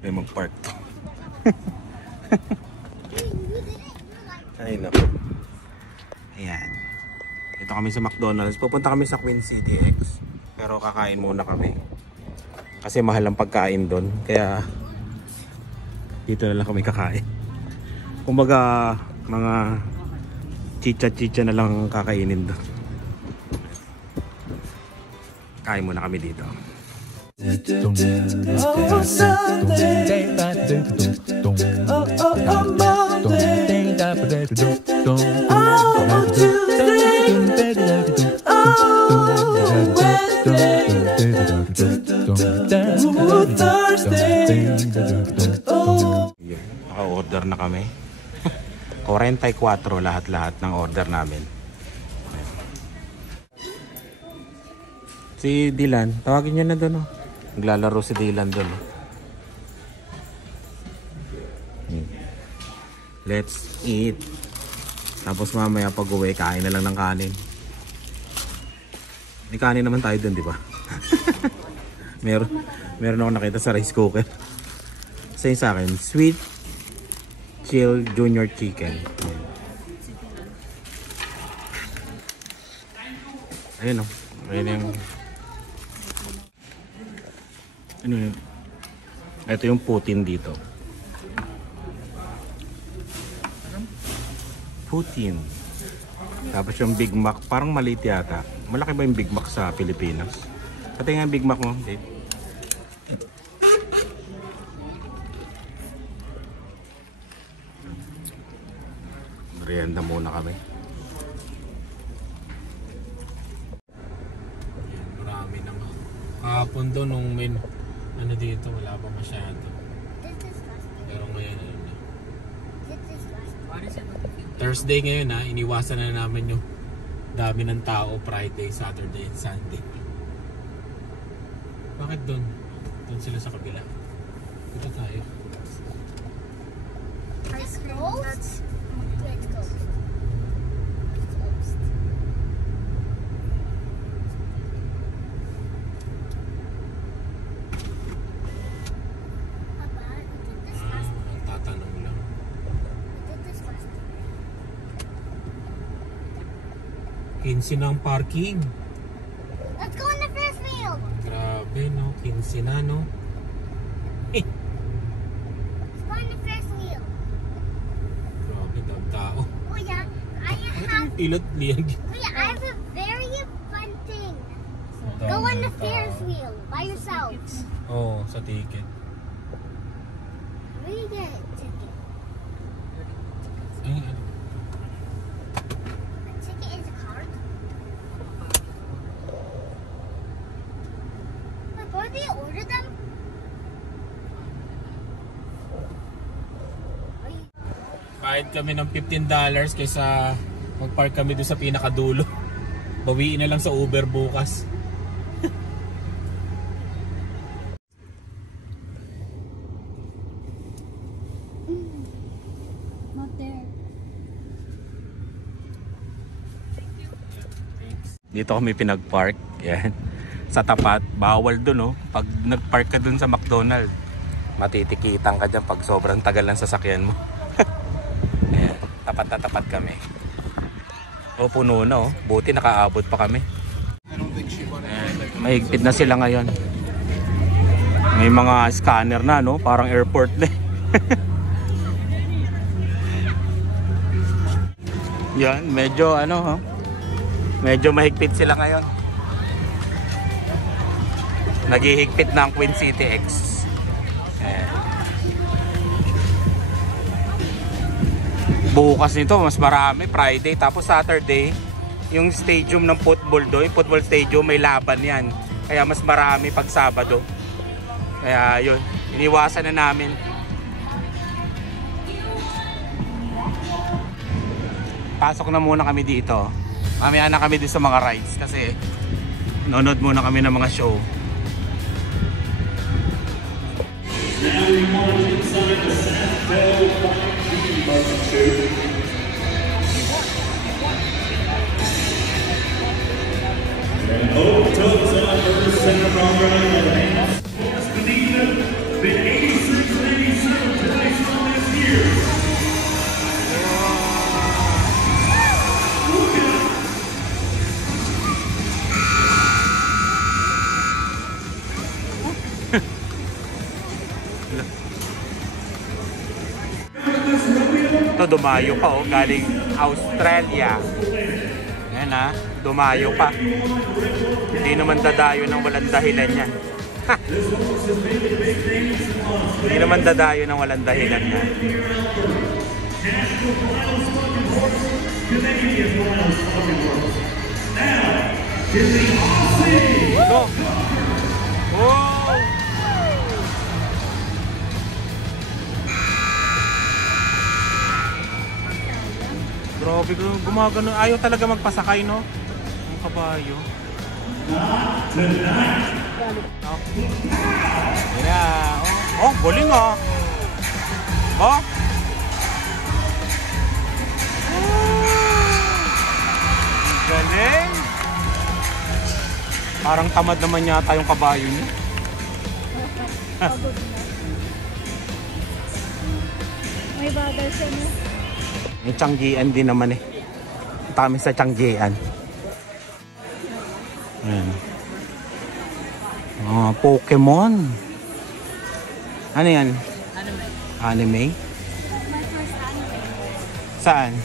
May mag-park to. Ay naku. Ayan. Ito kami sa McDonald's. Pupunta kami sa Queen City X. Pero kakain muna kami. Kasi mahal ang pagkain doon. Kaya dito na lang kami kakain. Kumbaga mga chicha-chicha na lang kakainin doon. Kain muna kami dito. Oh, Sunday. Oh, Monday. Oh, Tuesday. Oh, Wednesday. Oh, Thursday. Oh. Naka-order na kami. 44 lahat-lahat ng order namin. Si Dylan, tawagin niyo na doon. Naglalaro si Dylan doon. Let's eat. Tapos mamaya pag uwi, kain na lang ng kanin. May kanin naman tayo doon, di ba? meron ako nakita sa rice cooker. Sa'yo sa akin, sweet chill junior chicken. Ayun o. Ayun yung... Ano yun? Ito yung Putin dito. Putin. Tapos yung Big Mac, parang maliit yata. Malaki ba yung Big Mac sa Pilipinas? Pati nga yung Big Mac mo, Dave. Merienda muna kami. Marami naman. Kahapon doon nung may ano dito, wala pa masyado. Pero ngayon ano na. Thursday ngayon ha, iniwasan na namin yung dami ng tao Friday, Saturday, and Sunday. Bakit doon? Doon sila sa kabila. Ito tayo. It's closed? Yeah, it's closed. Tatanong lang. Kinsi na ang parking. Let's go on the first wheel. Grabe no, 15 na no. Let's go on the first wheel. Grabe daw tao. Oh yeah, I Bakit have. yung pilot liyan? Oh yeah, I have a very fun thing. Go on the Ferris wheel by yourself. Oo, sa ticket. Where do you get a ticket? Ay, ano? A ticket is a card. Before they order them. Kahit kami ng $15 kaysa mag-park kami doon sa pinakadulo. Bawiin na lang sa Uber bukas. Not there. Dito kami pinag-park. Yan. Sa tapat, bawal doon oh. Pag nag-park ka doon sa McDonald's, matitikitan ka dyan pag sobrang tagal ng sasakyan mo. Ayan, tapat na tapat kami. O puno na oh. Buti nakaabot pa kami. Ayan, mahigpit na sila ngayon. May mga scanner na no, parang airport na. Yan, medyo ano ha. Medyo mahigpit sila ngayon. Naghihigpit na ang Queen City X. Ayan. Bukas nito mas marami, Friday tapos Saturday yung stadium ng football doon, football stadium may laban yan. Kaya mas marami pag Sabado. Kaya yun, iniwasan na namin. Pasok na muna kami dito. Mamaya na kami dito sa mga rides kasi nanonood muna kami ng mga show. Now we march inside the Sandbell and Hope tugs on first center from right hand. Pasadena, the 86 Ito, dumayo pa oh, galing Australia. Ayan ha, dumayo pa. Hindi naman dadayo ng walang dahilan yan. Hindi naman dadayo ng walang dahilan yan. Go! Wow! Grabe, gumagano. Ayaw talaga magpasakay, no? Ang kabayo. Yeah. Oh, galing ah. Oh. Galing. Parang tamad naman yata yung kabayo niya. May bagal siya, no? May tiyanggian din naman eh. Tami sa tiyanggian. Ayan. Pokemon. Ano yan? Anime. Saan?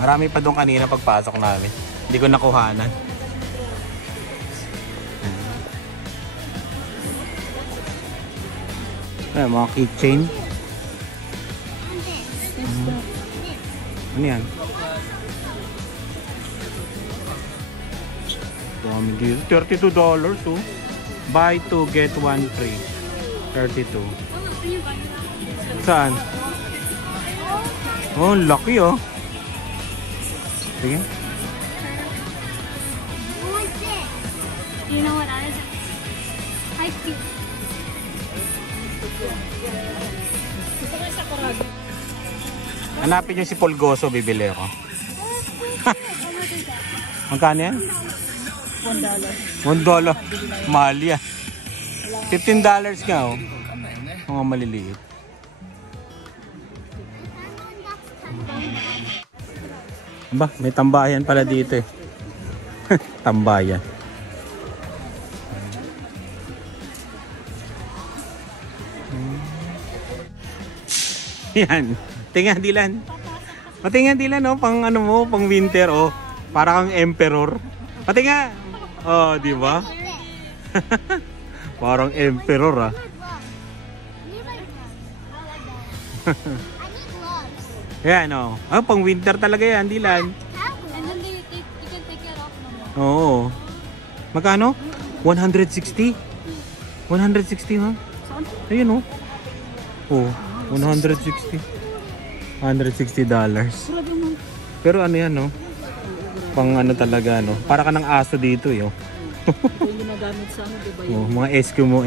Marami pa doon kanina pagpasok namin. Hindi ko nakuhanan. Ayan, mga keychain. Ano yan? $32 oh. Buy 2 get 1 free. 32. Saan? Oh, laki oh. Sige. What's this? You know what that is? I see. Hanapin nyo si Polgoso, bibili ako. Magkano yan? $1. Mahal yan. $15 nga oh. Mga maliliit. Aba, may tambayan pala dito eh. Tambayan. Yan. Tingnan Dilan. Patingnan Dilan oh, pang ano mo, pang winter oh. Para kang emperor. Patingnan. Oh, di ba? Parang emperor ah. I need gloves. Yan oh. Ah, pang winter talaga yan, Dilan. And then you can take it off naman. Oo. Magkano? 160? 160 ha? Ayun oh. Oh, 160. $160. Pero ano yan no? Pang ano talaga no? Para ka ng aso dito yo. Ito yung ginagamit sa ano, diba Oh, mga Eskimo.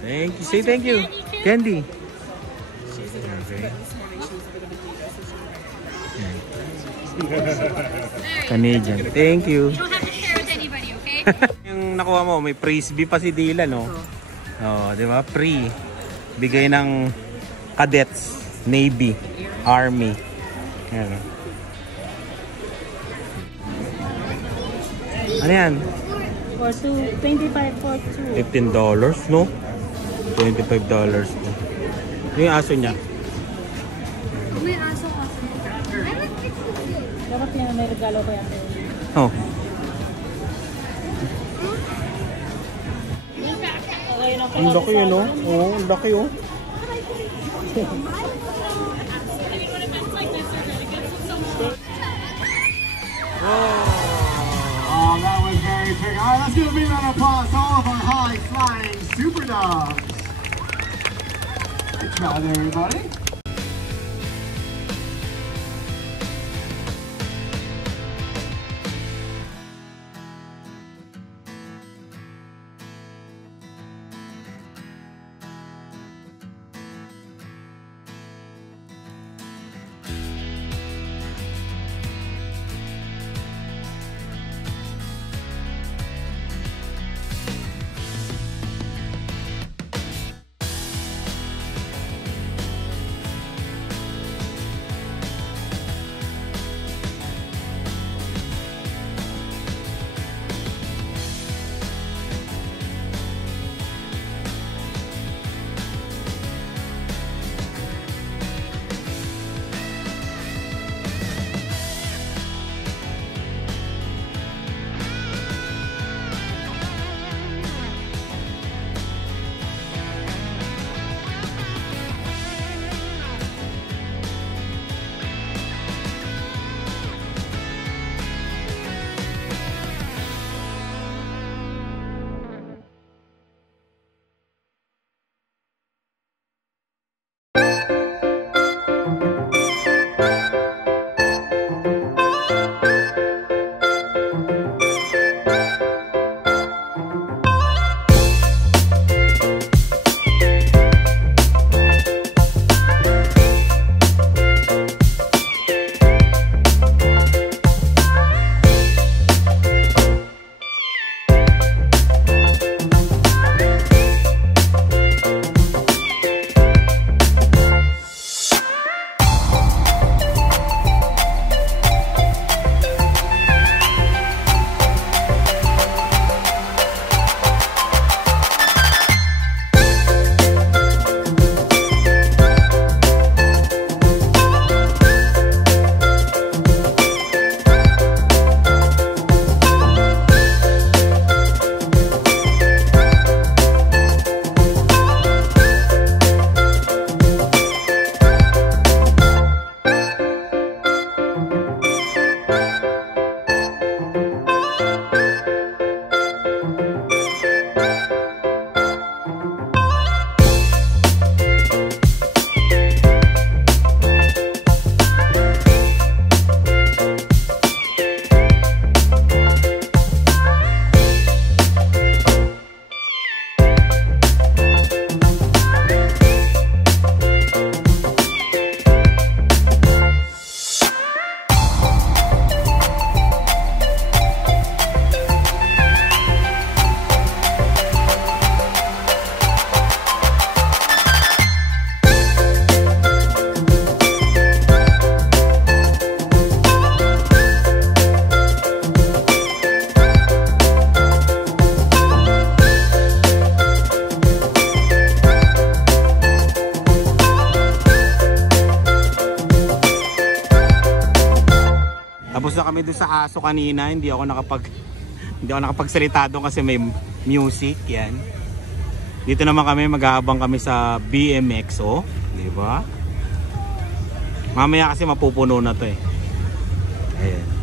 Thank you. Say thank you. Candy. Okay. Canadian. Thank you. You don't have to share with anybody, okay? Yung nakuha mo, may frisbee pa si Dylan, no? Oh, di ba? Free. Bigay ng cadets, Navy, Army. Ayan. Ano yan? For 25 for 2. $15, no? $25 no? Yung aso niya. May aso kasi. Dapat yan, may regalo ko yan. Oh. Ang laki yun, no? Oo, ang laki, oh. Oh, that was very pretty. All right, let's give a big round of applause to all of our high-flying super dogs. Good job, everybody. Tapos na kami doon sa aso kanina. Hindi ako nakapagsalita doon kasi may music. Yan. Dito naman kami, maghahabang kami sa BMXO. Diba? Mamaya kasi mapupuno na to eh. Ayan.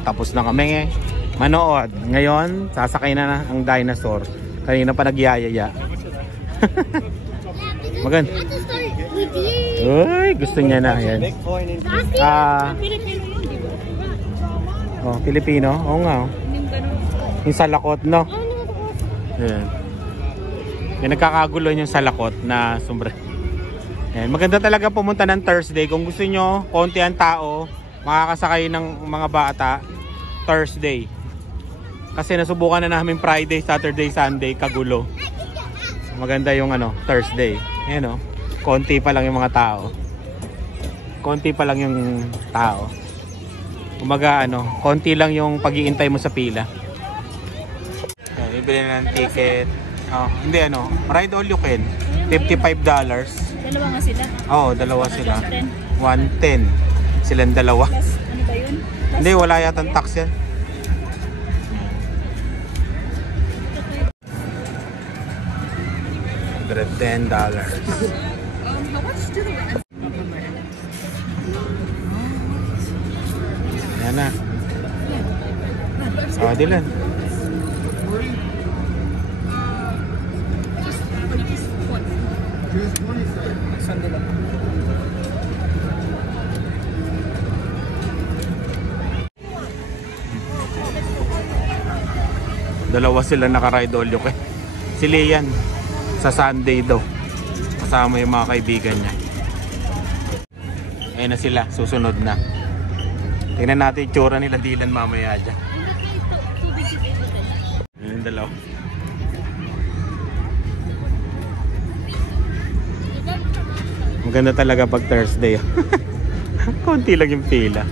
Tapos na kami manood. Ngayon, sasakay na ang dinosaur. Kanina pa nagyayaya. Maganda. Uy, gusto niya na. Yan. Oh, Pilipino. Oo nga. Yung salakot, no? Yan. Yung nagkakagulo yung salakot na sombre. Yan. Maganda talaga pumunta ng Thursday. Kung gusto nyo, konti ang tao, makakasakay ng mga bata. Thursday. Kasi nasubukan na namin Friday, Saturday, Sunday, kagulo. Maganda yung Thursday. Ayan konti pa lang yung mga tao. Konti pa lang yung tao. Umaga konti lang yung pag-iintay mo sa pila. Ayan, bibili na ng ticket. Hindi ride all you can. $55. Dalawa nga sila. Dalawa sila. 110. Silang dalawa. Plus, ano ba yun? Hindi, wala yatang tax yan. $10. How much do the rest? Yan na. Dylan. Dalawa sila naka-ride all you can. Si Lian sa Sunday daw. Kasama yung mga kaibigan niya. Ayun na sila, susunod na. Tingnan natin yung tsura nila Dylan mamaya dyan. Ayun yung dalawa. Maganda talaga pag Thursday. Konti lang yung pila.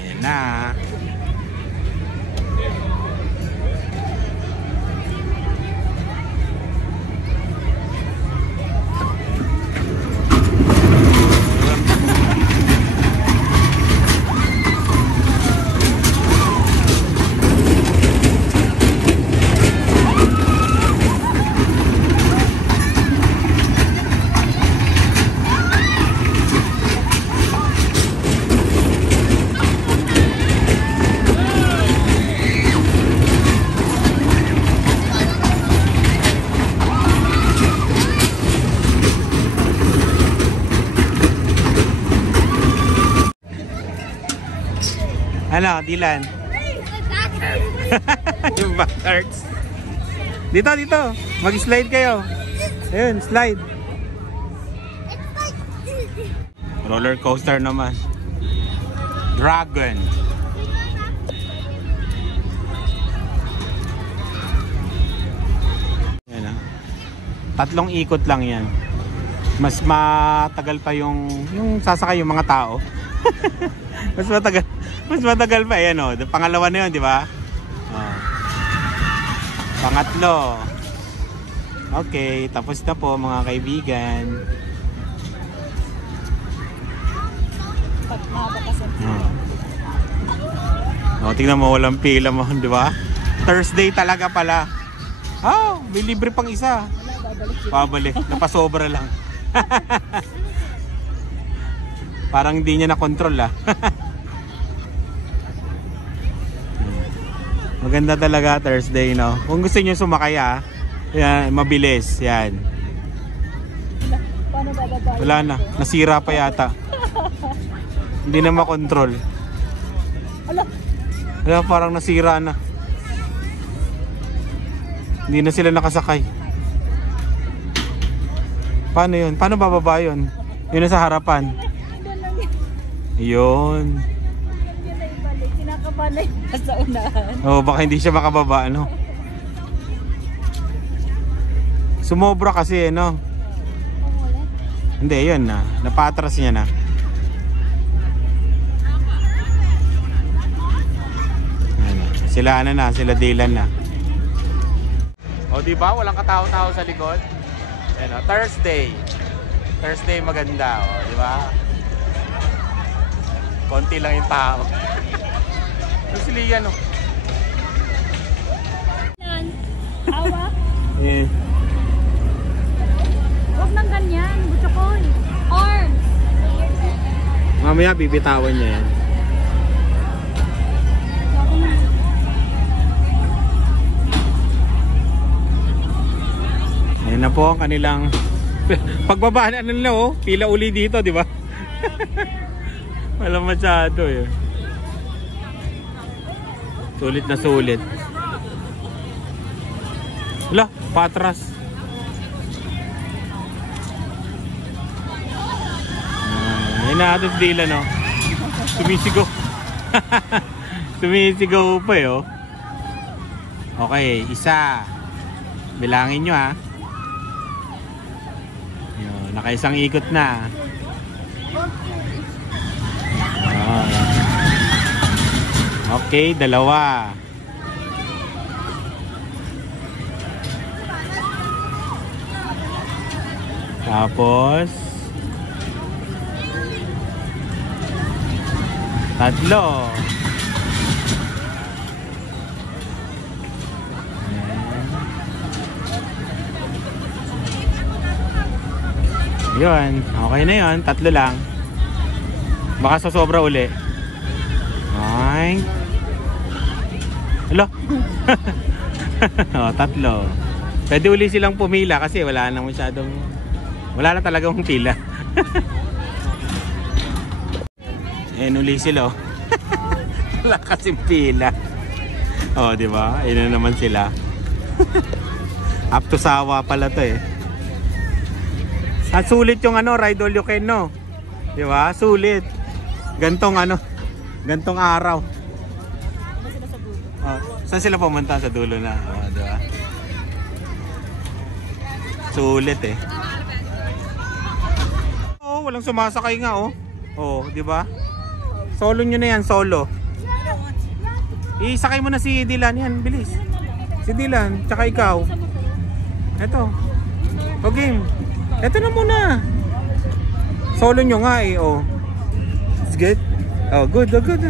Ayan na. Ano, Dylan? Yung back hurts. Dito, dito. Mag-slide kayo. Ayun, slide. Roller coaster naman. Dragon. Yan ah. 3 ikot lang yan. Mas matagal pa yung sasakay yung mga tao. Mas matagal pa yan pangalawa na yun, di ba? Pangatlo. Okay, tapos na po mga kaibigan. Tingnan mo, walang pila mo, di ba? Thursday talaga pala. May libre pang isa. Pabalik, napasobra lang. Parang hindi niya na-control Maganda talaga Thursday, no? Kung gusto niyo sumakay yan, mabilis, yan. Paano bababa? Wala na. Nasira pa yata. Hindi na makontrol. Wala, parang nasira na. Hindi na sila nakasakay. Paano yun? Paano bababa yun? Yun na sa harapan. Yun. Kinakabahan na yung sa unahan. Oh, baka hindi siya makababa, ano? Sumobra kasi, no? Hindi, yun na. Napatras niya na. Sila na, sila Dylan na. O, di ba? Walang katao-tao sa likod. Ayan, Thursday. Thursday maganda, o, di ba? Konti lang yung tao. Ito si Lian, o. Hawak. Eh. Huwag nang ganyan. Butchokoy. Arms. Mamaya bibitawan niya yan. Ayan na po ang kanilang pagbabaan nila, oh. Pila uli dito, di ba? Walang masyado eh. Sulit na sulit. Wala, patras. Ayan na atos Dylan, no? Sumisigaw. Sumisigaw pa eh, oh. Okay, isa. Bilangin nyo, ha. Yun, nakaisang ikot na. Okay, dalawa. Tapos tatlo. Yun, okay na yun. Tatlo lang. Baka sasobra uli. Ay. Hello. Oh, tatlo. Pwede uli silang pumila kasi wala na masyadong, wala na talagang pila. Ayan uli sila, oh. Wala kasing pila. Oh, di ba? Ayan na naman sila. Up to sawa pala to eh. At sulit yung ano, ride all you can, no? Di ba? Sulit. Gantong ano, gantong araw. Oh, saan sila pumunta? Sa dulo na. Oh, di ba? Sulit eh. Oh, walang sumasakay nga, oh. Oh, di ba? Solo nyo na yan, solo. Isakay mo na si Dylan yan, bilis. Si Dylan, tsaka ikaw. Eto. O game. Eto na muna. Solo nyo nga eh, oh. It's good? Oh, good, oh, good.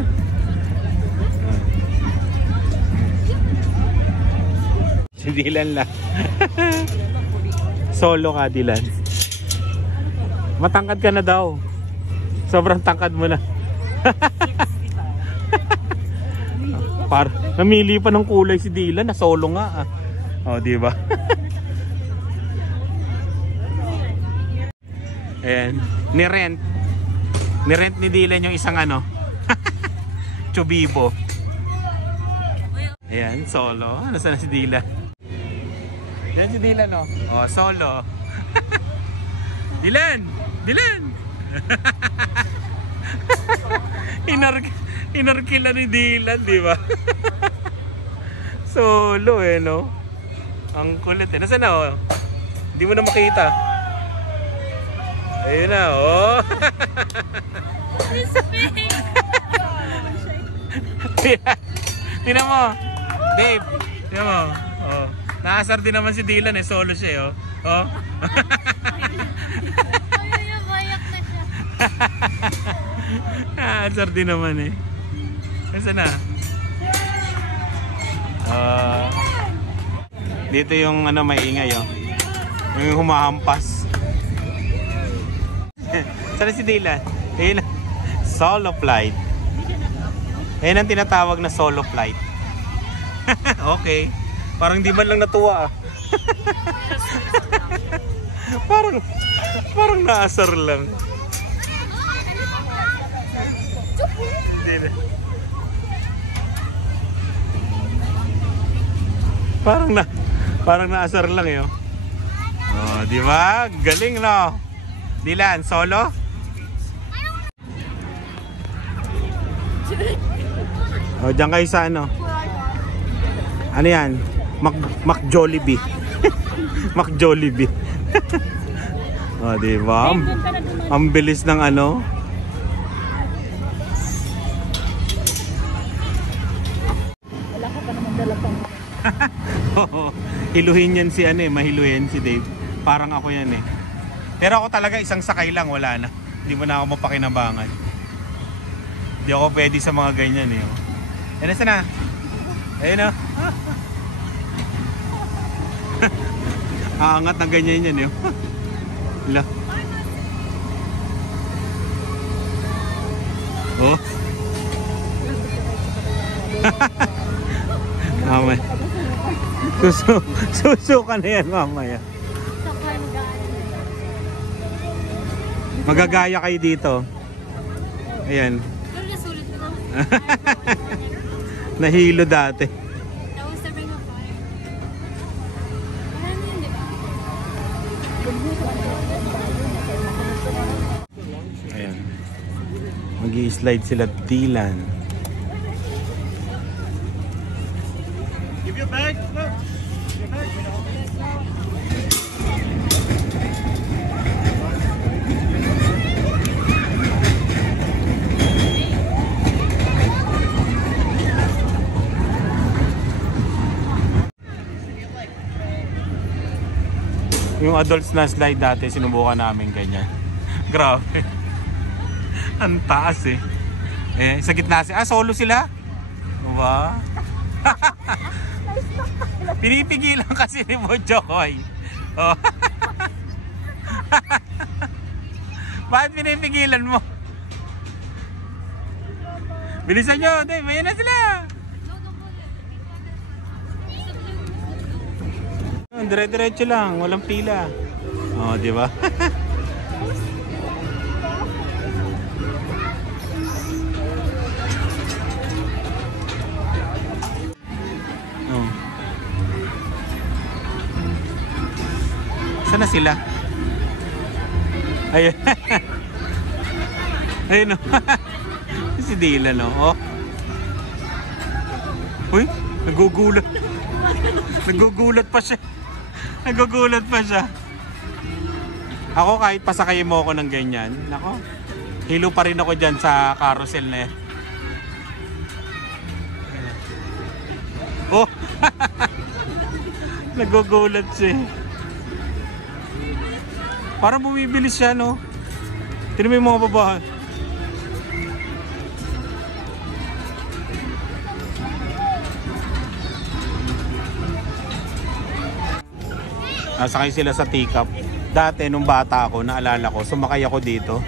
Si Dylan lang. Solo ka, Dylan. Matangkad ka na daw. Sobrang tangkad mo na. Par namili pa ng kulay si Dylan, na solo nga ah. Oh, di ba? Ayan, ni-rent ni Dylan yung isang ano. Chubibo. Ayan, solo. Ano sana si Dylan? Ayan si Dylan, oh. Oh, solo. Dylan! Dylan! Inarkila ni Dylan, di ba? Solo eh, no? Ang kulit eh. Nasaan na, oh? Hindi mo na makita. Ayun na, oh. Tingnan mo. Dave, tingnan mo. Oh. Naasar din naman si Dylan eh. Solo siya eh, oh. Oh. Naasar din naman eh. Nasaan na? Dito yung ano, maingay, oh. Yung humahampas. Sana si Dylan? Ayun, solo flight. Ayun ang tinatawag na solo flight. Okay. Parang di man lang natuwa ah. Parang Parang naasar lang. Hindi na. Parang naasar lang eh. Oh, di ba? Galing no. Dylan, solo? Oh, diyan kayo sa ano? Ano yan? Mac Jollibee. Mac Jollibee. Oh, di ba? Ang bilis ng ano. Wala ka pa naman dala pang. Hiluhin yan si ano eh, mahiluhin si Dave. Parang ako yan eh. Pero ako talaga isang sakay lang, wala na. Hindi mo na ako mapakinabangan. Hindi ako pwede sa mga ganyan eh. Yan na sana. Ayun o. Aangat ng ganyan yan eh. Wala. Oh. Mamaya. Susuka na yan mamaya. Magagaya kayo dito. Ayan. Pero nasulit ko. Nahilo dati. That was the ring of fire. Marami yun, di ba? Ayan. Mag-i-slide sila Dylan. Give your bag. Look. Your bag. Yung adults na slide dati, sinubukan namin ganyan. Grabe. Ang taas eh. Eh, sa gitna sila. Ah, solo sila? Wow. Pinipigilan kasi ni Mojokoy. Oh. Bakit pinipigilan mo? Bilisan nyo, Dave. Ayan na sila. Dire-diretso lang, walang pila. Oh, di ba? Oh. Saan na sila? Ayun. Ayun oh. Si Dylan oh. Uy, nagugulat. Nagugulat pa siya. Nagugulat pa siya. Ako kahit pasakayin mo ako ng ganyan, nako, hilo pa rin ako dyan sa carousel na yan. Oh! Nagugulat siya. Parang bumibilis siya, no? Tignan mo yung mga babae. Nasakay sila sa teacup. Dati nung bata ako, naalala ko, sumakay ako dito.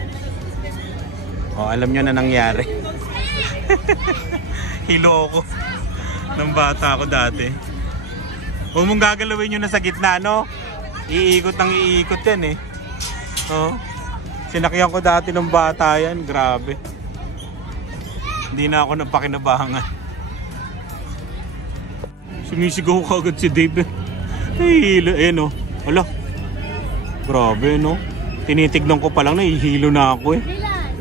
Oh, alam nyo na nangyari. Hilo ako. Nung bata ako dati. Huwag mong gagalawin nyo na sa gitna, no? Iikot ng iikot yan eh. Oh. Sinakyan ko dati nung bata yan. Grabe. Hindi na ako napakinabangan. Sumisigaw ko agad si Dave. Hilo, eh no. Wala. Grabe no. Tinitignan ko pa lang, nahihilo na ako eh. Dylan,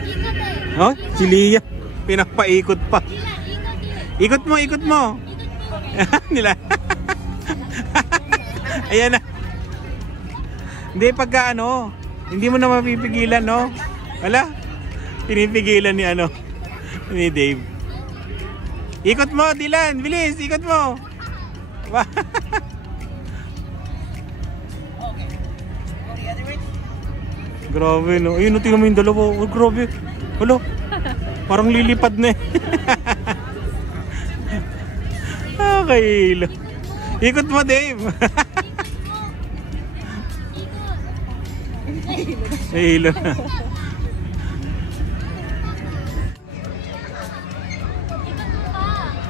ikot eh. Oh, si Lia. Pinapaikot pa. Dylan, Ikot mo, ikot mo. Nila. Ayan na. Hindi pagka ano, hindi mo na mapipigilan no. Wala. Pinipigilan ni ano, ni Dave. Ikot mo, Dylan. Bilis, ikot mo. Grabe no. Ayun, tingnan mo yung dalawa. Oh, grabe. Hello. Parang lilipad na eh. Okay. Ikot mo, Dave. Hilo na.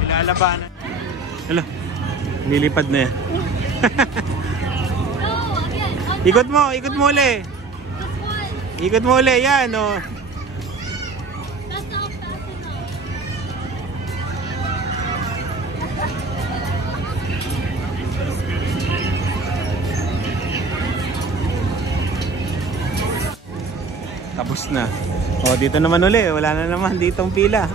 Ilalabanan. Hello. Lilipad na yan. No, again. Ikot mo uli. Ikot mo uli, yan oh. That's not fast enough. Tapos na. Oh, dito naman uli. Wala na naman ditong pila.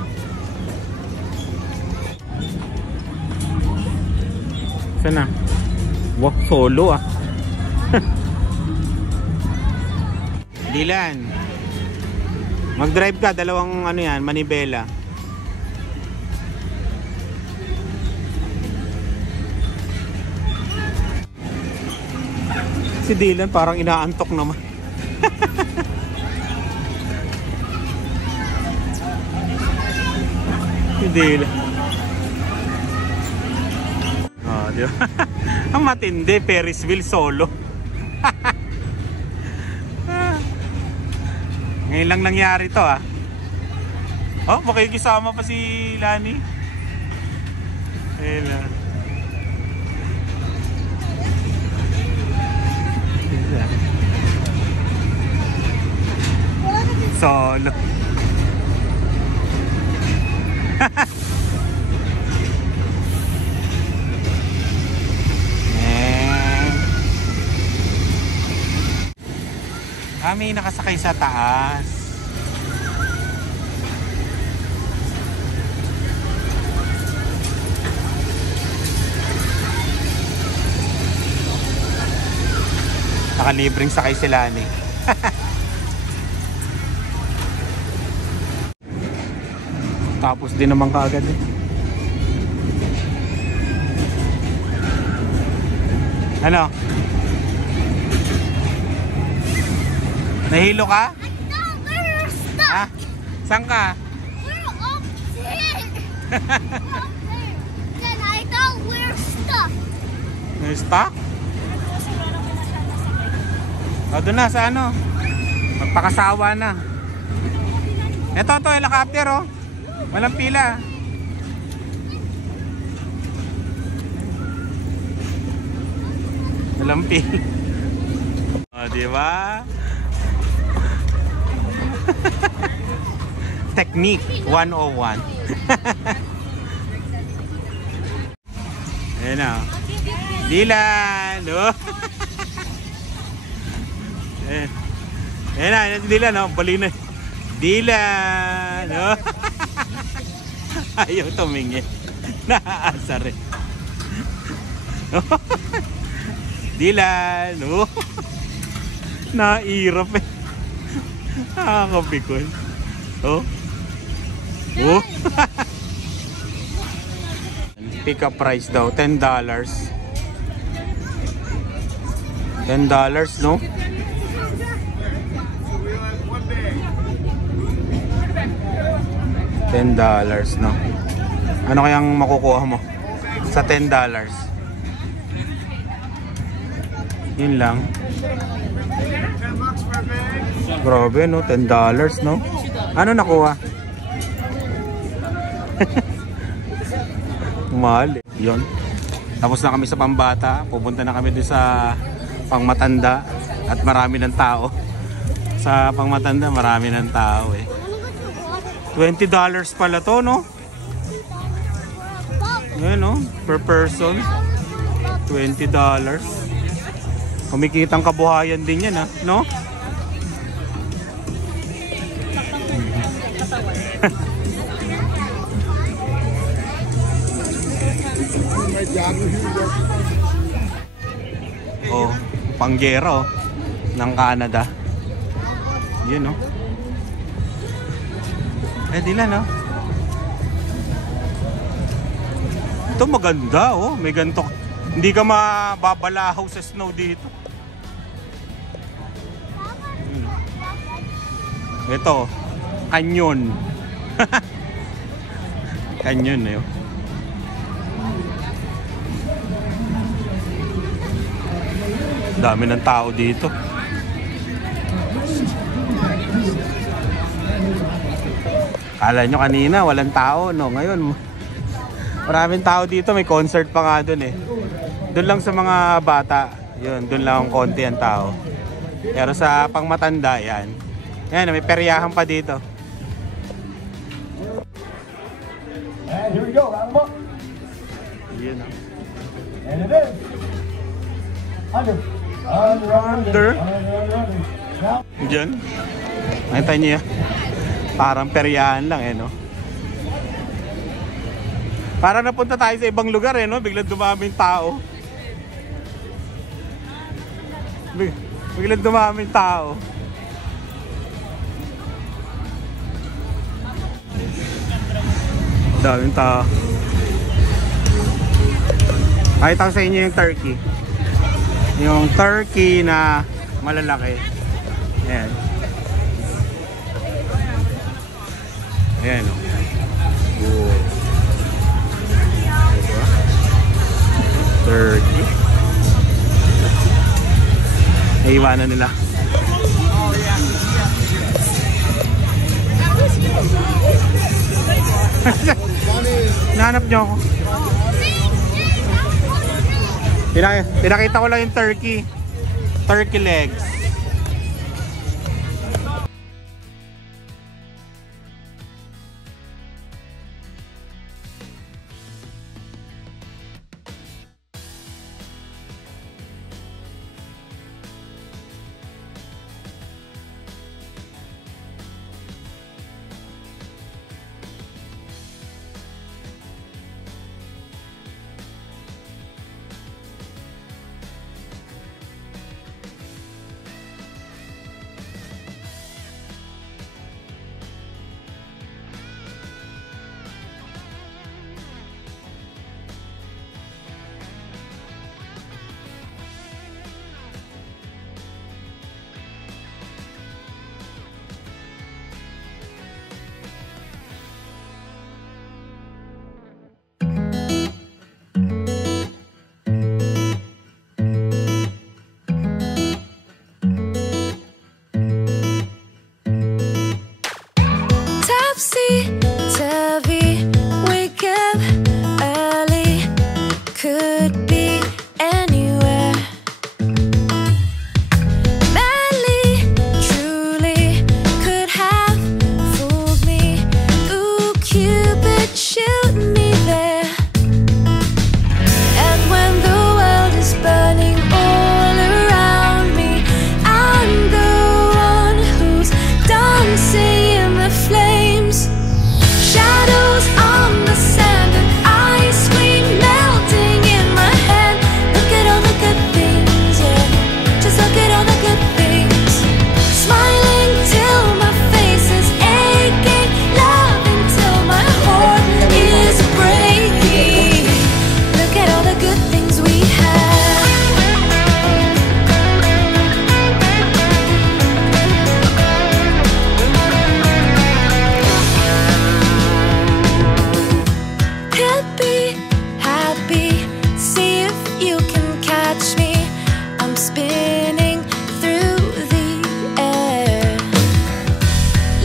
Saan na? Walk solo ah. Dilan. Mag-drive ka, dalawang ano yan, manibela. Si Dylan parang inaantok naman. Si Dylan. Oh, di ba? Ang matindi, Ferris wheel solo. Ngayon lang nangyari to ah. Oh, makikisama pa si Lani. Ayun na. Solo. Kami nakasakay sa taas. Nakalibreng sakay sila ni. Tapos din naman kaagad eh. Ano? Nahilo ka? No, we're stuck. Ha? Saan ka? We're up there. Up there. Then I thought we're stuck. Na-stuck? O, doon na sa ano? Magpakasawa na. Ito to, helicopter oh. Walang pila. Walang pila. O, diba? Technique 101. Ayan na. Dylan! Oh. Ayan na, si Dylan. Oh. Bali na. Dylan! Oh. Ayaw tumingin. Naaasar eh. Dylan! Oh. Nairap eh. Nakakapikon. Oh. Oh. Pick up price daw, $10. $10, no? $10, no? Ano kayang makukuha mo sa $10? Yun lang. Grabe, no? $10, no? Ano nakuha? Mahal eh. Yun. Tapos na kami sa pambata. Pupunta na kami doon sa pangmatanda. At marami ng tao. Sa pangmatanda, marami ng tao eh. $20 pala to, no? Yan, no? Per person. $20. Kumikitang kabuhayan din yan, ha? No? Oh, panggero ng Canada. Yun, no? Eh, Dylan, no? Ito maganda, oh. May ganito. Hindi ka mababalahaw sa snow dito. Ito, canyon. Canyon na yun. Dami ng tao dito. Kala nyo kanina walang tao, no? Ngayon maraming tao dito. May concert pa nga dun eh. Doon lang sa mga bata. Yun, dun lang ang konti ang tao. Pero sa pangmatanda, yan. Yan, may peryahan pa dito. And here we go, round 'em up. Yun. And it is. Under. Under. Now, Diyan. Nakita niyo yan? Parang peryahan lang eh, no? Parang napunta tayo sa ibang lugar eh, no? Biglang dumaming tao. Biglang dumaming tao. Daming tao. Pakita ko sa inyo yung turkey. Yung turkey na malalaki. Ayan. Ayan o. Oh. Diba? Turkey. Naiwanan nila. Nahanap niyo ako. Pinakita ko lang yung turkey. Turkey legs. Topsy-turvy, wake up early, could be anywhere. Madly, truly, could have fooled me. Ooh, Cupid, shoot me there. And when the world is burning all around me, I'm the one who's dancing in the flames. Shadows on the sand and ice cream melting in my hand. Look at all the good things, yeah. Just look at all the good things. Smiling till my face is aching, loving till my heart is breaking. Look at all the good things we have. Happy, happy, see if you can catch me. I'm spinning through the air,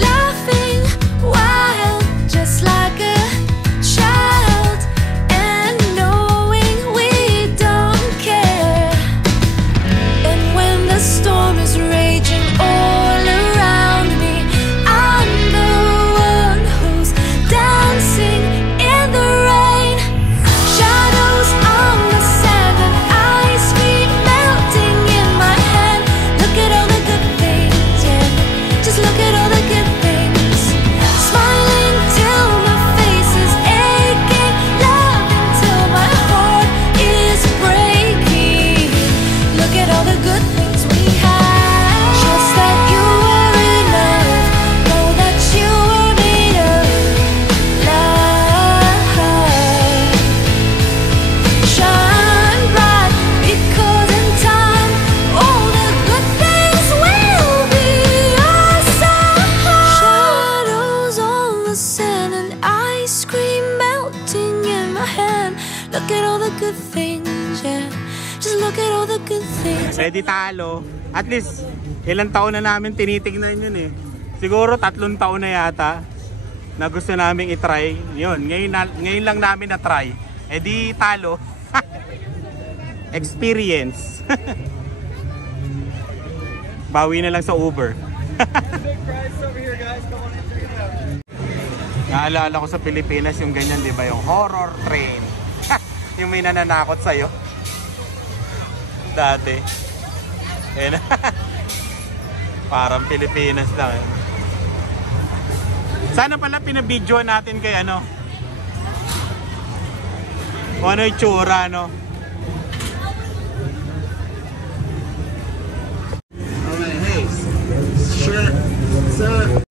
laughing wild, just like a child, and knowing we don't care. And when the storm is raging all around me, I'm the one who's dancing in the rain. Shadows on the sand and ice cream melting in my hand. Look at all the good things, yeah. Just look at all the good things. Smiling till my face is aching, loving till my heart is breaking. Look at all the good things we have. Just that you are enough. Know that you are made of love. Shine bright, because in time all the good things will be awesome. Shadows on the sand and ice cream melting in my hand. Look at all the good things, yeah. Just look at all the good things. Pwede talo. At least, ilang taon na namin tinitignan yun eh. Siguro 3 taon na yata na gusto namin itry. Yun, ngayon lang namin na-try. Eh di talo. Experience. Bawi na lang sa Uber. Big prize over here, guys. Come on and check it out. Naalala ko sa Pilipinas yung ganyan, di ba? Yung horror train. Yung may nananakot sa'yo. Dati. Ayan. Parang Pilipinas lang. Eh. Sana pala pinabidyoan natin kay ano. Kung ano yung tsura, no? Alright, hey. Sure. Sir.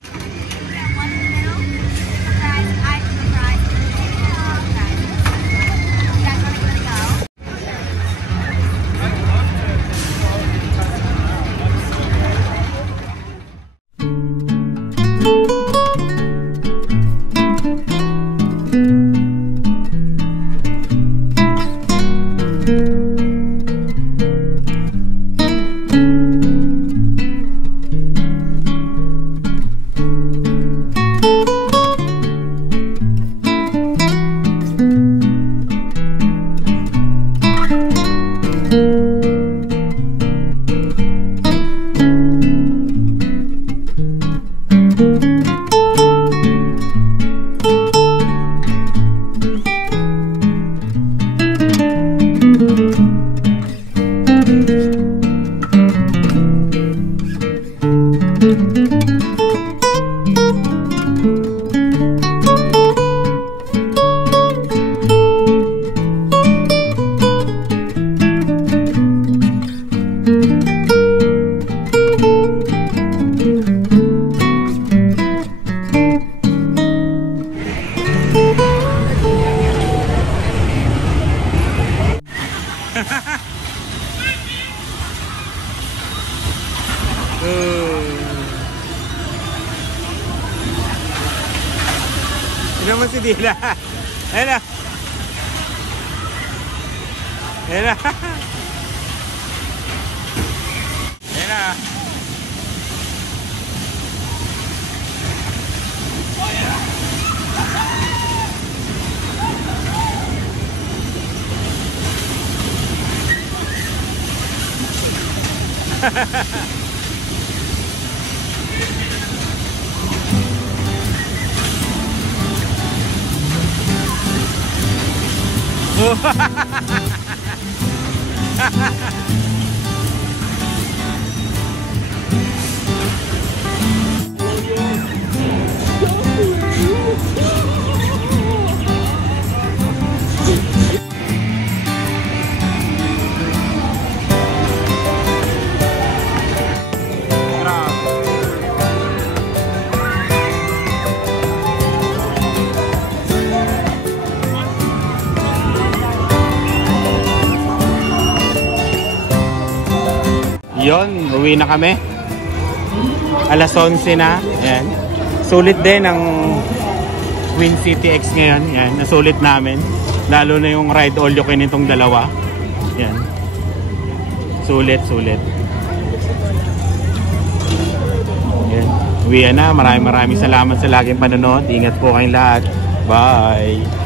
Tignan mo si Dila. Ayan na. Ayan na. Ayan na. Yon, uwi na kami. Alas 11 na. Ayan. Sulit din ang Queen City X ngayon. Ayan, nasulit namin. Lalo na yung ride all you can itong dalawa. Ayan. Sulit. Ayan. Uwi na. Maraming salamat sa laging panonood. Ingat po kayong lahat. Bye!